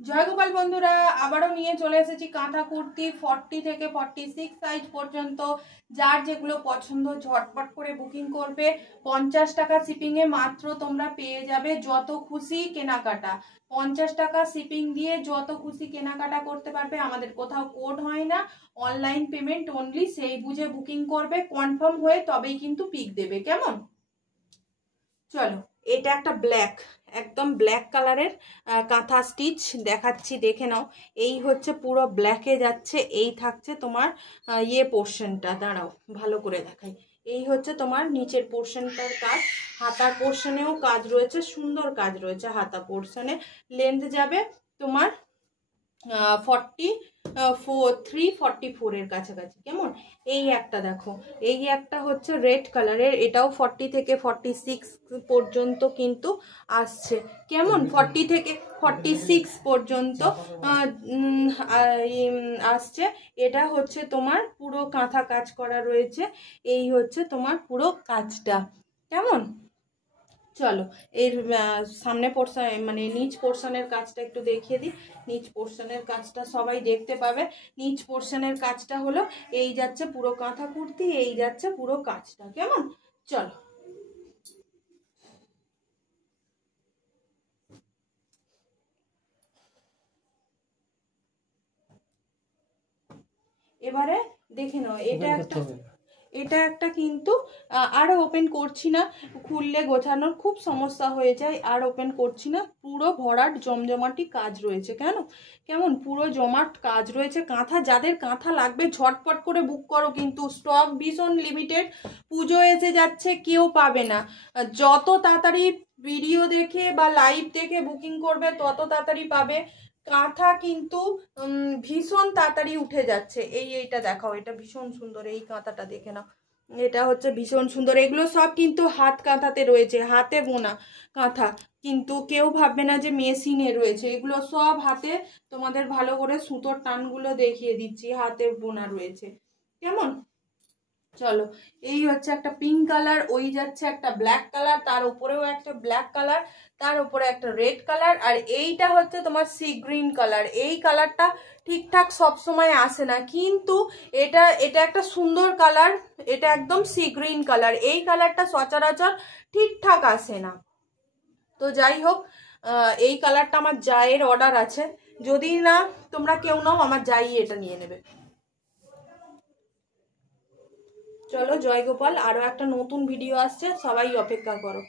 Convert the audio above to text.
জয় গোপাল বন্ধুরা, আবারও নিয়ে চলে এসেছি কাঁথা কুর্তি 40 থেকে 46 সাইজ পর্যন্ত। যার যেগুলো পছন্দ ঝটপট করে বুকিং করবে। 50 টাকা শিপিংয়ে মাত্র তোমরা পেয়ে যাবে যত খুশি কেনাকাটা। 50 টাকা শিপিং দিয়ে যত খুশি কেনাকাটা করতে পারবে। আমাদের কোথাও কোড হয় না, অনলাইন পেমেন্ট অনলি। সেই বুঝে বুকিং করবে, কনফার্ম হয়ে তবেই কিন্তু পিক দেবে। কেমন? চলো, এটা একটা ব্ল্যাক, একদম ব্ল্যাক কালারের কাঁথা স্টিচ দেখাচ্ছি, দেখে নাও। এই হচ্ছে পুরো ব্ল্যাকে যাচ্ছে, এই থাকছে তোমার পোর্শনটা। দাঁড়াও ভালো করে দেখাই। এই হচ্ছে তোমার নিচের পোর্শনটার কাজ। হাতার পোর্শনেও কাজ রয়েছে, সুন্দর কাজ রয়েছে হাতা পোর্শনে। লেন্থ যাবে তোমার 43-44 এর কাছাকাছি। কেমন? এই একটা দেখো, এই একটা হচ্ছে রেড কালারের, এটাও 40 থেকে 46 পর্যন্ত কিন্তু আসছে। কেমন? 40 থেকে 46 পর্যন্ত আসছে। এটা হচ্ছে তোমার পুরো কাঁথা কাজ করা রয়েছে। এই হচ্ছে তোমার পুরো কাজটা। কেমন? চলো, এর সামনে পোর্শন মানে নিচ পোর্শনের কাজটা একটু দেখিয়ে দিই। নিচ পোর্শনের কাজটা সবাই দেখতে পাবে। নিচ পোর্শনের কাজটা হলো এই যাচ্ছে পুরো কাঁথা কুর্তি, এই যাচ্ছে পুরো কাজটা। কেমন? চলো, এবারে দেখে নাও। এটা একটা কিন্তু আরও ওপেন করছি না, খুললে গোছানোর খুব সমস্যা হয়ে যায়, আর ওপেন করছি না। পুরো ভরাট জমজমাটি কাজ রয়েছে। কেমন? পুরো জমাট কাজ রয়েছে। কাঁথা, যাদের কাঁথা লাগবে ঝটপট করে বুক করো, কিন্তু স্টক ভীষণ লিমিটেড। পুজো এসে যাচ্ছে, কেউ পাবে না। যত তাড়াতাড়ি ভিডিও দেখে বা লাইভ দেখে বুকিং করবে তত তাড়াতাড়ি পাবে। কাঁথা কিন্তু ভীষণ তাড়াতাড়ি উঠে যাচ্ছে। এইটা দেখাও, এটা ভীষণ সুন্দর। এই কাঁথাটা দেখে নাও, এটা হচ্ছে ভীষণ সুন্দর। এগুলো সব কিন্তু হাত কাঁথাতে রয়েছে, হাতে বোনা কাঁথা। কিন্তু কেউ ভাববে না যে মেশিনে রয়েছে, এগুলো সব হাতে। তোমাদের ভালো করে সুতোর টানগুলো দেখিয়ে দিচ্ছি, হাতে বোনা রয়েছে। কেমন? চলো, এই হচ্ছে একটা পিঙ্ক কালার, ওই যাচ্ছে একটা ব্ল্যাক কালার, তার উপরেও একটা ব্ল্যাক কালার, তার উপরে একটা রেড কালার, আর এইটা হচ্ছে তোমার সি গ্রিন কালার। এই কালারটা ঠিকঠাক সব সময় আসে না, কিন্তু এটা এটা একটা সুন্দর কালার। এটা একদম সি গ্রিন কালার। এই কালারটা সচরাচর ঠিকঠাক আসে না। তো যাই হোক, এই কালারটা আমার জায়ের অর্ডার আছে। যদি না তোমরা কেউ নাও, আমার জাই এটা নিয়ে নেবে। চলো, জয় গোপাল। আরো একটা নতুন ভিডিও আসছে, সবাই অপেক্ষা করো।